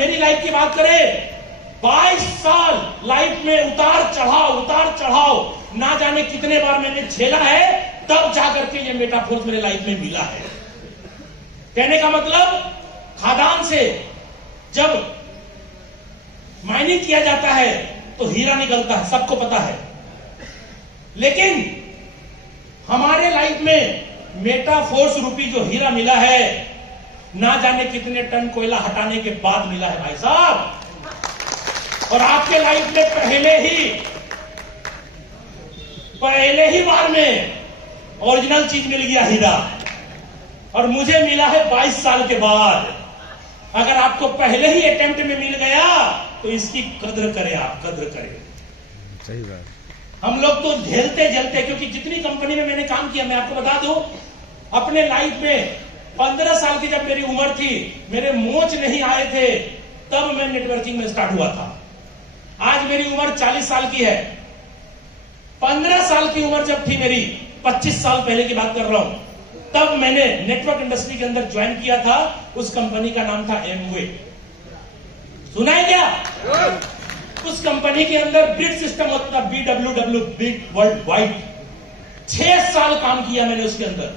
मेरी लाइफ की बात करें, 22 साल लाइफ में उतार चढ़ाव ना जाने कितने बार मैंने झेला है, तब जाकर के ये मेटाफोर्स मेरे लाइफ में मिला है। कहने का मतलब, खादान से जब माइनिंग किया जाता है तो हीरा निकलता है, सबको पता है। लेकिन हमारे लाइफ में मेटाफोर्स रूपी जो हीरा मिला है, ना जाने कितने टन कोयला हटाने के बाद मिला है भाई साहब। और आपके लाइफ में पहले ही बार में ओरिजिनल चीज मिल गया, हीरा, और मुझे मिला है 22 साल के बाद। अगर आपको पहले ही अटेम्प्ट में मिल गया तो इसकी कद्र करें, आप कद्र करें। सही बात। हम लोग तो झेलते, क्योंकि जितनी कंपनी में मैंने काम किया, मैं आपको बता दूं, अपने लाइफ में 15 साल की जब मेरी उम्र थी, मेरे मोच नहीं आए थे, तब मैं नेटवर्किंग में स्टार्ट हुआ था। आज मेरी उम्र 40 साल की है। 15 साल की उम्र जब थी मेरी, 25 साल पहले की बात कर रहा हूं, तब मैंने नेटवर्क इंडस्ट्री के अंदर ज्वाइन किया था। उस कंपनी का नाम था एमवे। सुना है क्या? उस कंपनी के अंदर बिड सिस्टम होता था, BWW, बिड वर्ल्ड वाइड। 6 साल काम किया मैंने उसके अंदर।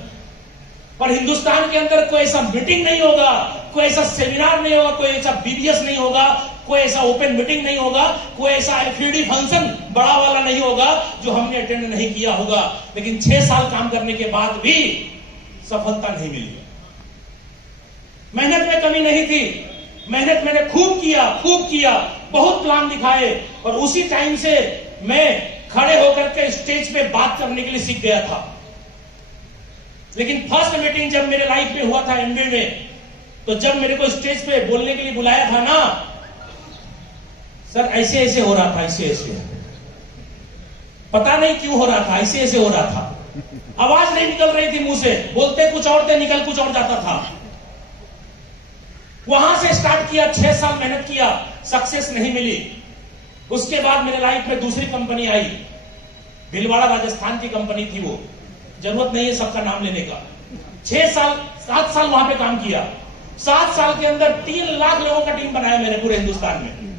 पर हिंदुस्तान के अंदर कोई ऐसा मीटिंग नहीं होगा, कोई ऐसा सेमिनार नहीं होगा, कोई ऐसा BBS नहीं होगा, कोई ऐसा ओपन मीटिंग नहीं होगा, कोई ऐसा FED फंक्शन बड़ा वाला नहीं होगा जो हमने अटेंड नहीं किया होगा। लेकिन 6 साल काम करने के बाद भी सफलता नहीं मिली। मेहनत में कमी नहीं थी, मेहनत मैंने खूब किया, बहुत प्लान दिखाए, और उसी टाइम से मैं खड़े होकर के स्टेज पे बात करने के लिए सीख गया था। लेकिन फर्स्ट मीटिंग जब मेरे लाइफ में हुआ था एमबी में, तो जब मेरे को स्टेज पे बोलने के लिए बुलाया था ना, सर ऐसे ऐसे हो रहा था, ऐसे पता नहीं क्यों हो रहा था, ऐसे हो रहा था। आवाज नहीं निकल रही थी मुंह से, बोलते कुछ और थे, निकल कुछ और जाता था। वहां से स्टार्ट किया, 6 साल मेहनत किया, सक्सेस नहीं मिली। उसके बाद मेरे लाइफ में दूसरी कंपनी आई, भीलवाड़ा राजस्थान की कंपनी थी वो, जरूरत नहीं है सबका नाम लेने का। 7 साल वहां पे काम किया। 7 साल के अंदर 3 लाख लोगों का टीम बनाया मैंने पूरे हिंदुस्तान में,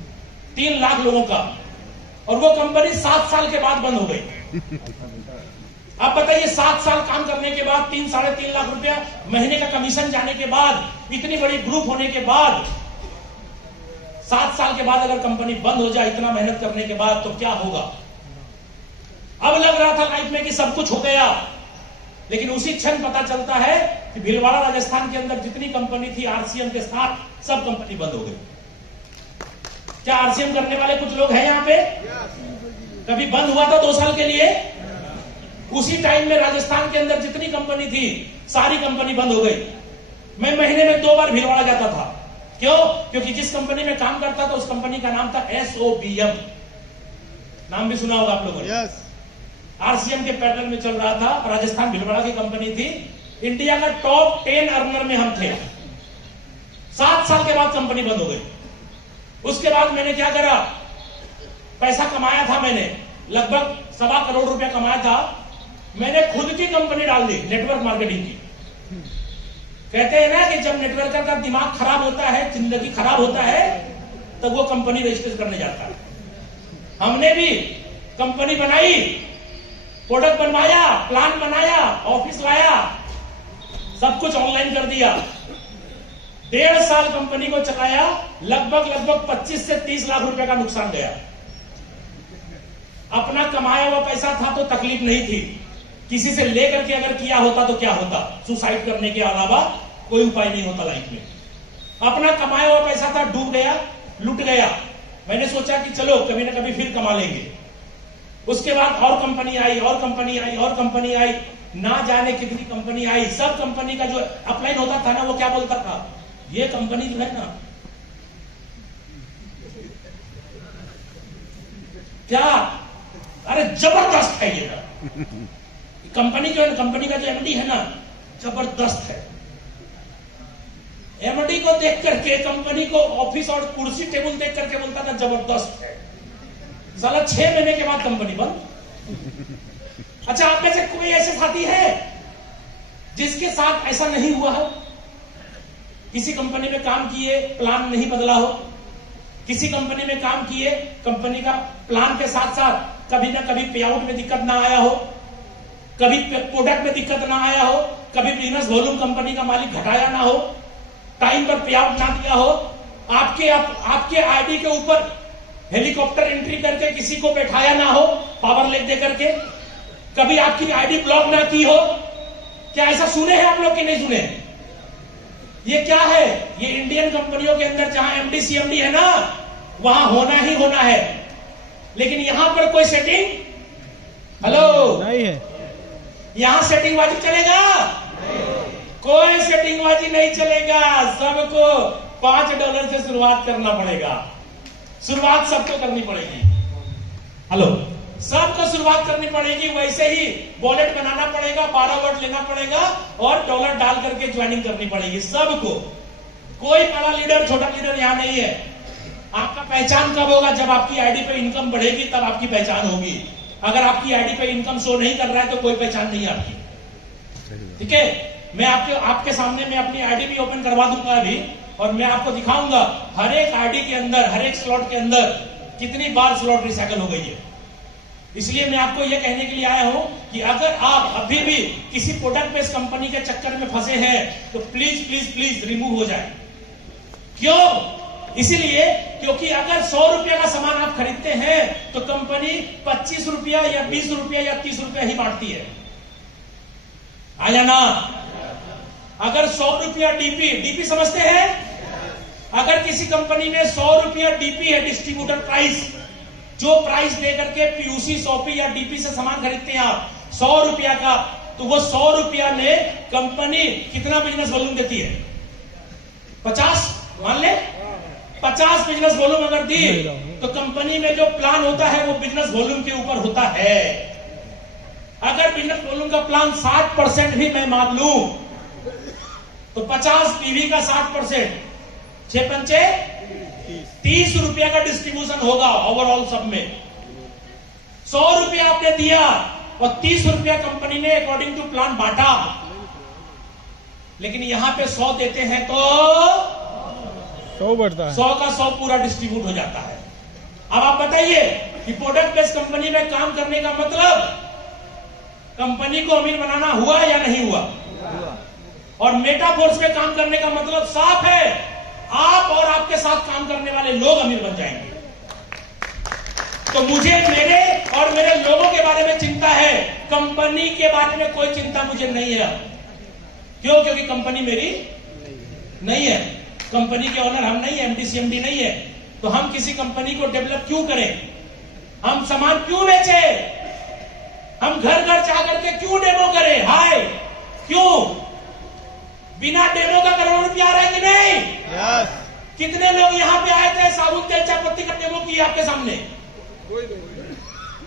3 लाख लोगों का। और वो कंपनी 7 साल के बाद बंद हो गई। आप बताइए, 7 साल काम करने के बाद 3-3.5 लाख रुपया महीने का कमीशन जाने के बाद, इतनी बड़ी ग्रुप होने के बाद, 7 साल के बाद अगर कंपनी बंद हो जाए इतना मेहनत करने के बाद, तो क्या होगा? अब लग रहा था लाइफ में कि सब कुछ हो गया, लेकिन उसी क्षण पता चलता है कि भीलवाड़ा राजस्थान के अंदर जितनी कंपनी थी RCM के साथ, सब कंपनी बंद हो गई। क्या RCM करने वाले कुछ लोग हैं यहाँ पे? कभी बंद हुआ था 2 साल के लिए? उसी टाइम में राजस्थान के अंदर जितनी कंपनी थी, सारी कंपनी बंद हो गई। मैं महीने में 2 बार भीलवाड़ा जाता था। क्यों? क्योंकि जिस कंपनी में काम करता था उस कंपनी का नाम था SOBM, नाम भी सुना होगा आप लोगों ने। RCM के पैटर्न में चल रहा था, राजस्थान भीलवाड़ा की कंपनी थी। इंडिया का टॉप 10 अर्नर में हम थे। 7 साल के बाद कंपनी बंद हो गई। उसके बाद मैंने क्या करा, पैसा कमाया था मैंने, लगभग 1.25 करोड़ रुपया कमाया था। मैंने खुद की कंपनी डाल दी, नेटवर्क मार्केटिंग की। कहते हैं ना कि जब नेटवर्कर का दिमाग खराब होता है, जिंदगी खराब होता है, तब वो कंपनी रजिस्टर करने जाता है। हमने भी कंपनी बनाई, प्रोडक्ट बनवाया, प्लान बनाया, ऑफिस लाया, सब कुछ ऑनलाइन कर दिया। 1.5 साल कंपनी को चलाया, लगभग 25 से 30 लाख रुपए का नुकसान गया। अपना कमाया हुआ पैसा था तो तकलीफ नहीं थी, किसी से लेकर के अगर किया होता तो क्या होता? सुसाइड करने के अलावा कोई उपाय नहीं होता लाइफ में। अपना कमाया हुआ पैसा था, डूब गया, लुट गया। मैंने सोचा कि चलो कभी ना कभी फिर कमा लेंगे। उसके बाद और कंपनी आई, और कंपनी आई, और कंपनी आई, ना जाने कितनी कंपनी आई। सब कंपनी का जो अपलाइन होता था ना, वो क्या बोलता था, ये कंपनी जो है ना, क्या, अरे जबरदस्त है ये कंपनी जो है, कंपनी का जो एमडी है ना, जबरदस्त है। एमडी को देख करके, कंपनी को, ऑफिस और कुर्सी टेबल देख करके बोलता था जबरदस्त है। साला 6 महीने के बाद कंपनी बंद। अच्छा, आप में से कोई ऐसे साथी है जिसके साथ ऐसा नहीं हुआ हो? किसी कंपनी में काम किए, प्लान नहीं बदला हो, किसी कंपनी में काम किए, कंपनी का प्लान के साथ साथ कभी ना कभी पे आउट में दिक्कत ना आया हो, कभी प्रोडक्ट में दिक्कत ना आया हो, कभी बिजनेस वॉल्यूम कंपनी का मालिक घटाया ना हो, टाइम पर पे आउट ना दिया हो, आपके आईडी के ऊपर हेलीकॉप्टर एंट्री करके किसी को बैठाया ना हो पावर लेक दे करके, कभी आपकी आईडी ब्लॉक ना की हो। क्या ऐसा सुने हैं आप लोग कि नहीं सुने? ये क्या है? ये इंडियन कंपनियों के अंदर जहां एमडी सीएमडी है ना, वहां होना ही होना है। लेकिन यहां पर कोई सेटिंग, हेलो, नहीं है। यहां सेटिंगबाजी चलेगा? कोई सेटिंगबाजी नहीं चलेगा। सबको $5 से शुरुआत करना पड़ेगा। शुरुआत सबको करनी पड़ेगी। हेलो, सबको शुरुआत करनी पड़ेगी। वैसे ही वॉलेट बनाना पड़ेगा, 12 वर्ड लेना पड़ेगा और डॉलर डाल करके ज्वाइनिंग करनी पड़ेगी सबको। कोई बड़ा लीडर छोटा लीडर यहां नहीं है। आपका पहचान कब होगा? जब आपकी आईडी पे इनकम बढ़ेगी तब आपकी पहचान होगी। अगर आपकी आईडी पे इनकम शो नहीं कर रहा है तो कोई पहचान नहीं है आपकी। ठीक है, मैं आपके सामने मैं अपनी आईडी भी ओपन करवा दूंगा अभी, और मैं आपको दिखाऊंगा हर एक आईडी के अंदर, हर एक स्लॉट के अंदर कितनी बार स्लॉट रिसाइकल हो गई है। इसलिए मैं आपको यह कहने के लिए आया हूं कि अगर आप अभी भी किसी प्रोडक्ट बेस्ड कंपनी के चक्कर में फंसे हैं तो प्लीज प्लीज प्लीज रिमूव हो जाए। क्यों? इसीलिए क्योंकि अगर 100 रुपया का सामान आप खरीदते हैं तो कंपनी 25 रुपया या 20 रुपया या 30 रुपया ही बांटती है। आया ना? अगर 100 रुपया डीपी समझते हैं? अगर किसी कंपनी में 100 रुपया डीपी है, डिस्ट्रीब्यूटर प्राइस, जो प्राइस दे करके पीयूसी, सोपी या डीपी से सामान खरीदते हैं आप 100 रुपया का, तो वो 100 रुपया में कंपनी कितना बिजनेस वॉल्यूम देती है? 50 मान ले, 50 बिजनेस वॉल्यूम अगर दी तो कंपनी में जो प्लान होता है वो बिजनेस वॉल्यूम के ऊपर होता है। अगर बिजनेस वॉल्यूम का प्लान 60% भी मैं मान लूं तो 50 पीवी का 60%, 6 पंचे 30 रुपया का डिस्ट्रीब्यूशन होगा ओवरऑल सब में। 100 रुपया आपने दिया और 30 रुपया कंपनी ने अकॉर्डिंग टू प्लान बांटा। लेकिन यहां पे 100 देते हैं तो 100 बढ़ता है, 100 का 100 पूरा डिस्ट्रीब्यूट हो जाता है। अब आप बताइए कि प्रोडक्ट बेस्ड कंपनी में काम करने का मतलब कंपनी को अमीर बनाना हुआ या नहीं हुआ? और मेटाफोर्स में काम करने का मतलब साफ है, आप और आपके साथ काम करने वाले लोग अमीर बन जाएंगे। तो मुझे मेरे और मेरे लोगों के बारे में चिंता है, कंपनी के बारे में कोई चिंता मुझे नहीं है। क्यों? क्योंकि कंपनी मेरी नहीं है, कंपनी के ओनर हम नहीं है, एमडी सीएमडी नहीं है। तो हम किसी कंपनी को डेवलप क्यों करें? हम सामान क्यों बेचे? हम घर घर जा करके क्यों डेमो करें? हाय, क्यों? बिना डेमो का करोड़ रुपया आ रहा है कि नहीं? यस। कितने लोग यहाँ पे आए थे साबुन तेल चायपत्ती का डेमो किया आपके सामने?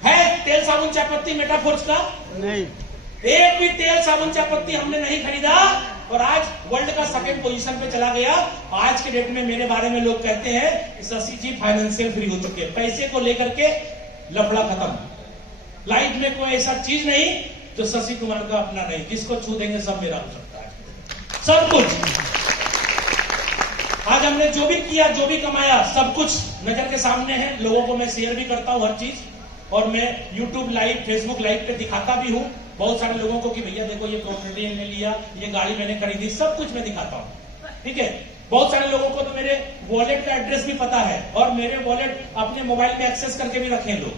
है तेल साबुन चायपत्ती मेटाफोर्स का? नहीं, एक भी तेल साबुन चायपत्ती हमने नहीं खरीदा और आज वर्ल्ड का सेकंड पोजीशन पे चला गया। आज के डेट में मेरे बारे में लोग कहते हैं कि शशि जी फाइनेंशियल फ्री हो चुके हैं, पैसे को लेकर के लफड़ा खत्म। लाइफ में कोई ऐसा चीज नहीं जो शशि कुमार का अपना नहीं, जिसको छू देंगे सब मेरा हो सकता है, सब कुछ। आज हमने जो भी किया, जो भी कमाया, सब कुछ नजर के सामने है। लोगों को मैं शेयर भी करता हूं हर चीज, और मैं YouTube लाइव, Facebook लाइव पे दिखाता भी हूं बहुत सारे लोगों को कि भैया देखो ये प्रॉपर्टी हमने लिया, ये गाड़ी मैंने खरीदी, सब कुछ मैं दिखाता हूं। ठीक है, बहुत सारे लोगों को तो मेरे वॉलेट का एड्रेस भी पता है और मेरे वॉलेट अपने मोबाइल में एक्सेस करके भी रखे लोग।